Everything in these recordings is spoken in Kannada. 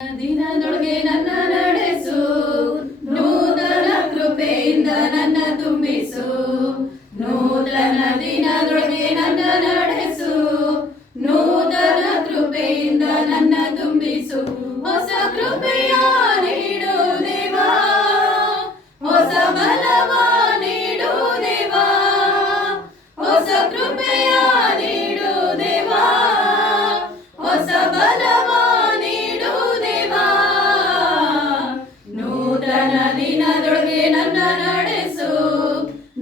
ದಿನದೊಳಗೆ ನನ್ನ ನಡೆಸು, ನೂತನ ಕೃಪೆಯಿಂದ ನನ್ನ ತುಂಬಿಸು. ನೂತನ ದಿನದೊಳಗೆ ನನ್ನ ನಡೆಸು, ನೂತನ ಕೃಪೆಯಿಂದ ನನ್ನ ತುಂಬಿಸು. ಹೊಸ ಕೃಪೆಯ ನೀಡು ದೇವಾ, ಹೊಸ ಬಲವ ನೀಡು ದೇವಾ, ಹೊಸ ಕೃಪೆಯ ನೀಡು ದೇವಾ, ಹೊಸ ಬಲವ ನೀಡು ದೇವಾ. ನೂತನ ದಿನದೊಳಗೆ ನನ್ನ ನಡೆಸು,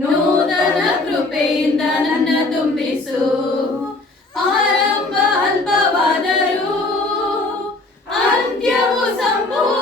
ನೂತನ ಕೃಪೆಯಿಂದ ನನ್ನ ತುಂಬಿಸು. ಆರಂಭ ಅಲ್ಪವಾದರೂ ಅಂತ್ಯವು ಸಂಪೂರ್ಣ